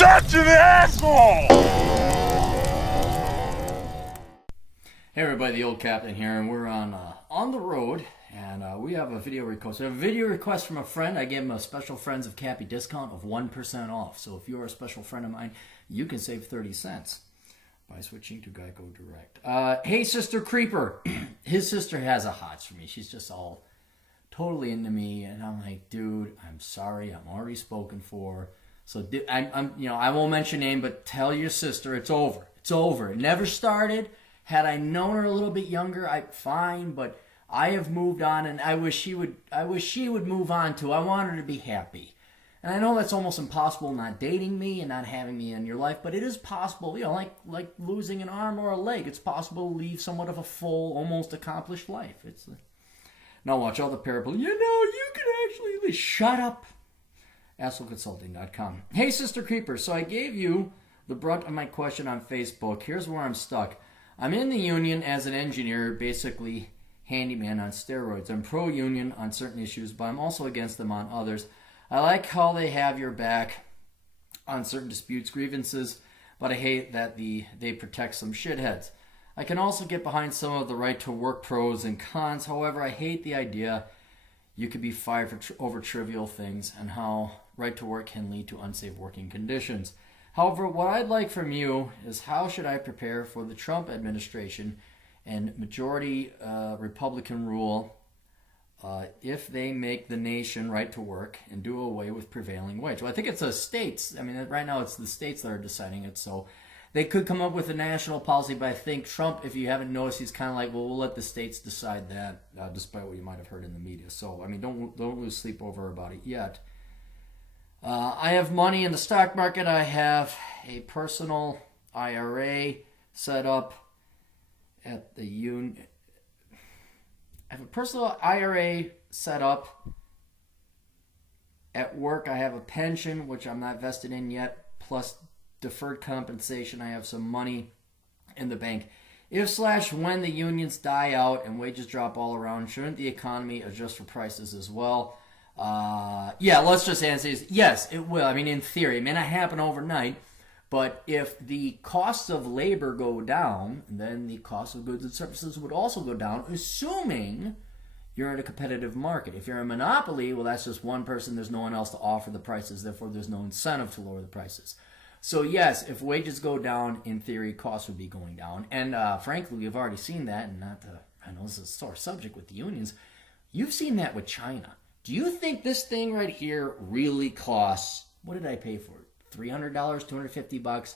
such an asshole! Hey everybody, the old captain here, and we're on the road, and we have a video request. We have a video request from a friend. I gave him a special Friends of Cappy discount of 1% off. So if you're a special friend of mine, you can save 30 cents by switching to Geico Direct. Hey, Sister Creeper. His sister has a hots for me. She's just all totally into me, and I'm like, dude, I'm sorry. I'm already spoken for. So I won't mention name, but tell your sister it's over. It's over. It never started. Had I known her a little bit younger, fine, but I have moved on, and I wish she would move on too. I want her to be happy. And I know that's almost impossible, not dating me and not having me in your life, but it is possible, like losing an arm or a leg. It's possible to leave somewhat of a full, almost accomplished life. Now watch all the parable. You can actually shut up. AssholeConsulting.com. Hey, Sister Creeper. So I gave you the brunt of my question on Facebook. Here's where I'm stuck. I'm in the union as an engineer, basically handyman on steroids. I'm pro-union on certain issues, but I'm also against them on others. I like how they have your back on certain disputes, grievances, but I hate that they protect some shitheads. I can also get behind some of the right to work pros and cons. However, I hate the idea you could be fired for over trivial things and how right to work can lead to unsafe working conditions. However, what I'd like from you is how should I prepare for the Trump administration and majority Republican rule if they make the nation right to work and do away with prevailing wage? Well, I think it's the states. I mean, right now it's the states that are deciding it. So they could come up with a national policy, but I think Trump, if you haven't noticed, he's kind of like, well, we'll let the states decide that, despite what you might have heard in the media. So, I mean, don't lose sleep over about it yet. I have money in the stock market. I have a personal IRA set up at the union. I have a personal IRA set up at work. I have a pension, which I'm not vested in yet, plus deferred compensation. I have some money in the bank. If/when the unions die out and wages drop all around, shouldn't the economy adjust for prices as well? Let's just answer this. Yes, it will. I mean, in theory, it may not happen overnight, but if the costs of labor go down, then the cost of goods and services would also go down, assuming you're in a competitive market. If you're a monopoly, well, that's just one person. There's no one else to offer the prices. Therefore, there's no incentive to lower the prices. So, yes, if wages go down, in theory, costs would be going down. And frankly, we've already seen that, and I know this is a sore subject with the unions. You've seen that with China. Do you think this thing right here really costs, what did I pay for it? $300, $250?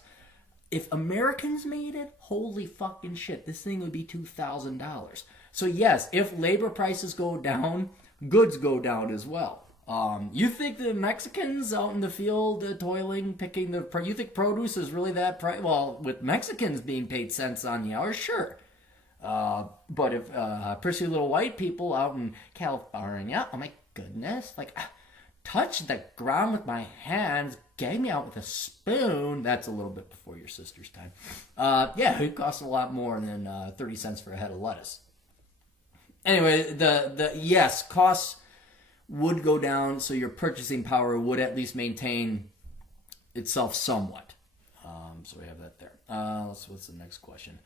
If Americans made it, holy fucking shit, this thing would be $2,000. So yes, if labor prices go down, goods go down as well. You think the Mexicans out in the field toiling, picking you think produce is really that price? Well, with Mexicans being paid cents on the hour, sure. But if prissy little white people out in California, oh my goodness, touch the ground with my hands, gave me out with a spoon. That's a little bit before your sister's time. It costs a lot more than 30 cents for a head of lettuce. Anyway, yes, costs would go down, so your purchasing power would at least maintain itself somewhat. So we have that there. What's the next question?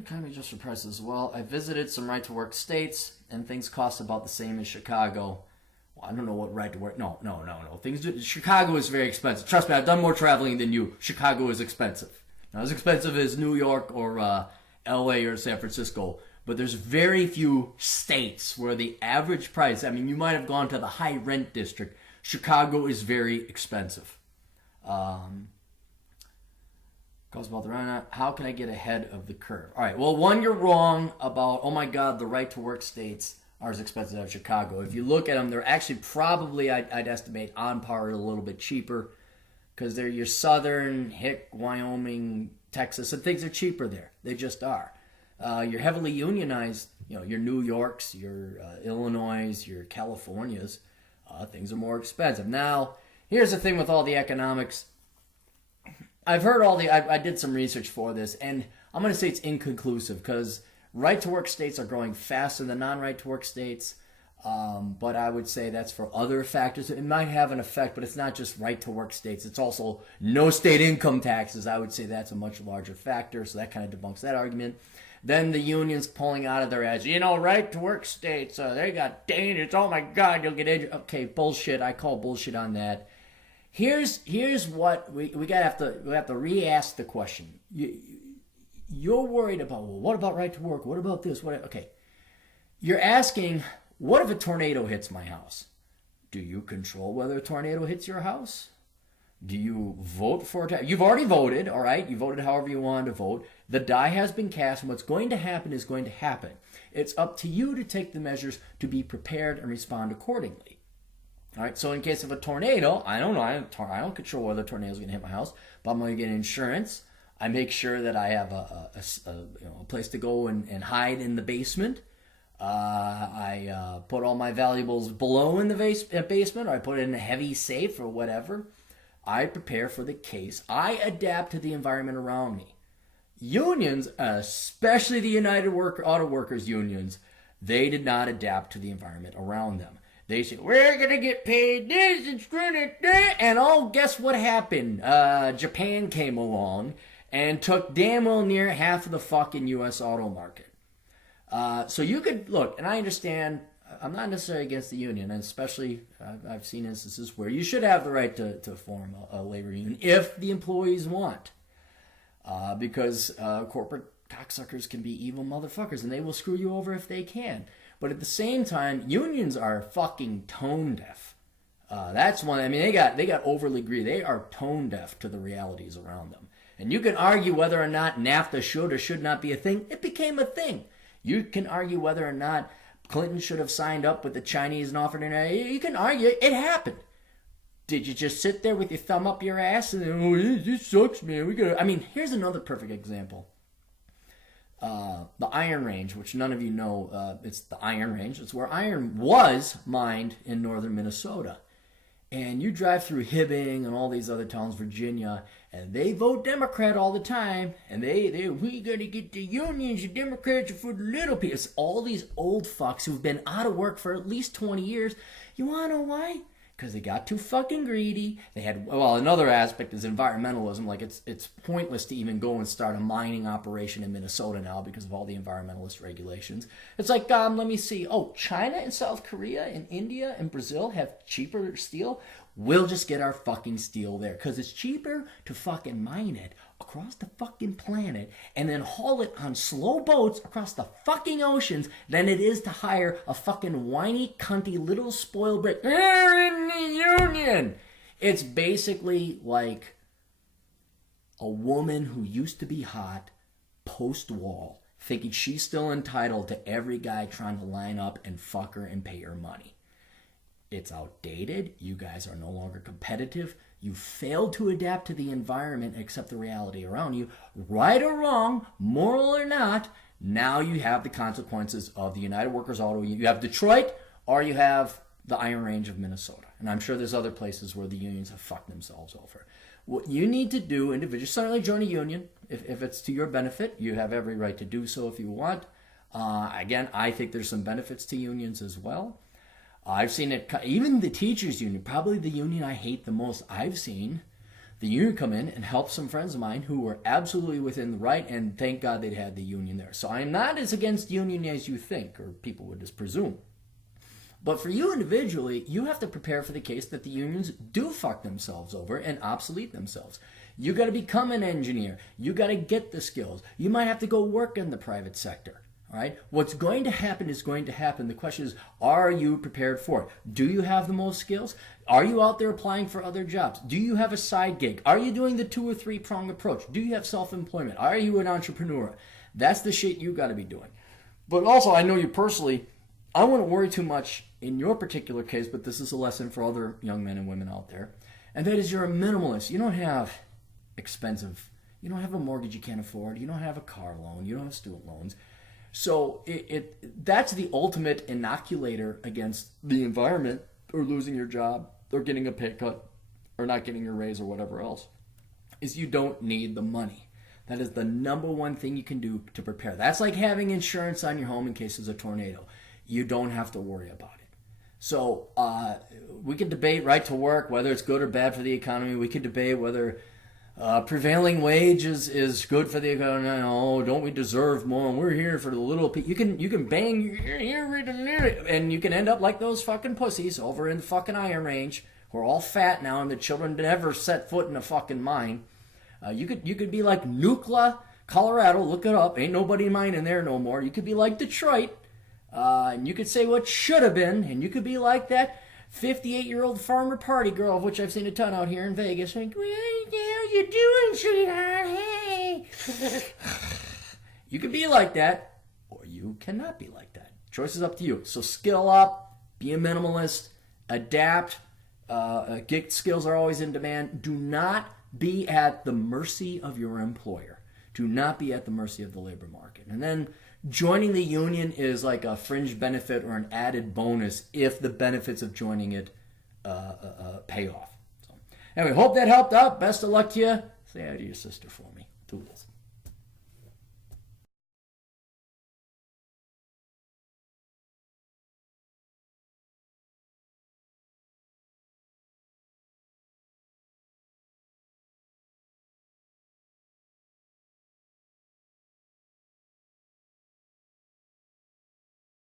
Economy just for prices as well. I visited some right-to-work states, and things cost about the same as Chicago. Well, I don't know what right-to-work... No. Chicago is very expensive. Trust me, I've done more traveling than you. Chicago is expensive. Not as expensive as New York or L.A. or San Francisco, but there's very few states where the average price... I mean, you might have gone to the high-rent district. Chicago is very expensive. Calls about the run. How can I get ahead of the curve? All right. Well, one, you're wrong about, oh my God, the right-to-work states are as expensive as Chicago. If you look at them, they're actually probably, I'd estimate, on par or a little bit cheaper because they're your southern, Wyoming, Texas, and things are cheaper there. They just are. You're heavily unionized, your New Yorks, your Illinois, your Californias, things are more expensive. Now, here's the thing with all the economics. I've heard I did some research for this, and I'm going to say it's inconclusive because right-to-work states are growing faster than non-right-to-work states. But I would say that's for other factors. It might have an effect, but it's not just right to work states. It's also no state income taxes. I would say that's a much larger factor, so that kind of debunks that argument. Then the unions pulling out of their ass, right to work states, they got dangerous. Oh my God, you'll get injured. Okay, bullshit. I call bullshit on that. Here's what we have to re-ask the question. You're worried about, well, what about right to work? What about this? Okay, you're asking, what if a tornado hits my house? Do you control whether a tornado hits your house? Do you vote for it? You've already voted, all right? You voted however you wanted to vote. The die has been cast, and what's going to happen is going to happen. It's up to you to take the measures to be prepared and respond accordingly. All right, so in case of a tornado, I don't know. I don't control whether a tornado is going to hit my house, but I'm going to get insurance. I make sure that I have a place to go and hide in the basement. I put all my valuables below in the basement, or I put it in a heavy safe or whatever. I prepare for the case. I adapt to the environment around me. Unions, especially the United Auto Workers unions, they did not adapt to the environment around them. They said, we're going to get paid this and screw it that. And guess what happened? Japan came along and took damn well near half of the fucking U.S. auto market. So you could, look, and I understand, I'm not necessarily against the union, and especially I've seen instances where you should have the right to form a labor union if the employees want. Because corporate cocksuckers can be evil motherfuckers, and they will screw you over if they can. But at the same time, unions are fucking tone deaf. That's one. I mean, they got overly greedy. They are tone deaf to the realities around them. And you can argue whether or not NAFTA should or should not be a thing. It became a thing. You can argue whether or not Clinton should have signed up with the Chinese and offered an. You can argue it happened. Did you just sit there with your thumb up your ass and this sucks, man? I mean, here's another perfect example. The Iron Range, which none of you know, it's the Iron Range. It's where iron was mined in northern Minnesota. And you drive through Hibbing and all these other towns, Virginia, and they vote Democrat all the time. And we got to get the unions, the Democrats are for the little people. It's all these old fucks who've been out of work for at least 20 years. You want to know why? Because they got too fucking greedy. They had, well, another aspect is environmentalism. Like, it's pointless to even go and start a mining operation in Minnesota now because of all the environmentalist regulations. It's like, let me see. Oh, China and South Korea and India and Brazil have cheaper steel. We'll just get our fucking steel there because it's cheaper to fucking mine it across the fucking planet and then haul it on slow boats across the fucking oceans than it is to hire a fucking whiny, cunty, little spoiled Brit. They're in the union. It's basically like a woman who used to be hot post-wall thinking she's still entitled to every guy trying to line up and fuck her and pay her money. It's outdated. You guys are no longer competitive. You failed to adapt to the environment, accept the reality around you. Right or wrong, moral or not, now you have the consequences of the United Workers Auto. You have Detroit or you have the Iron Range of Minnesota. And I'm sure there's other places where the unions have fucked themselves over. What you need to do, individually, certainly join a union. If it's to your benefit, you have every right to do so if you want. Again, I think there's some benefits to unions as well. I've seen it, even the teachers union, probably the union I hate the most. I've seen the union come in and help some friends of mine who were absolutely within the right, and thank God they'd had the union there. So I'm not as against union as you think, or people would just presume. But for you individually, you have to prepare for the case that the unions do fuck themselves over and obsolete themselves. You got to become an engineer. You got to get the skills. You might have to go work in the private sector. All right? What's going to happen is going to happen. The question is, are you prepared for it? Do you have the most skills? Are you out there applying for other jobs? Do you have a side gig? Are you doing the 2 or 3 prong approach? Do you have self-employment? Are you an entrepreneur? That's the shit you got to be doing. But also, I know you personally, I wouldn't worry too much in your particular case, but this is a lesson for other young men and women out there. And that is, you're a minimalist. You don't have expensive, you don't have a mortgage you can't afford. You don't have a car loan. You don't have student loans. So that's the ultimate inoculator against the environment or losing your job or getting a pay cut or not getting your raise or whatever else, is you don't need the money. That is the number one thing you can do to prepare. That's like having insurance on your home in case there's a tornado. You don't have to worry about it. So we could debate right to work, whether it's good or bad for the economy. We could debate whether prevailing wage is good for the economy. No, don't we deserve more? We're here for the little people. You can bang your ear, and you can end up like those fucking pussies over in the fucking Iron Range who are all fat now, and the children never set foot in a fucking mine. You could be like Nucla, Colorado. Look it up. Ain't nobody mining there no more. You could be like Detroit, and you could say what should have been, and you could be like that 58-year-old farmer party girl, of which I've seen a ton out here in Vegas. Like, what the hell you doing, sweetheart? Hey. You can be like that, or you cannot be like that. Choice is up to you. So skill up, be a minimalist, adapt. Gig skills are always in demand. Do not be at the mercy of your employer. Do not be at the mercy of the labor market. And then joining the union is like a fringe benefit or an added bonus if the benefits of joining it pay off. So, anyway, hope that helped out. Best of luck to you. Say hi to your sister for me. Toodles.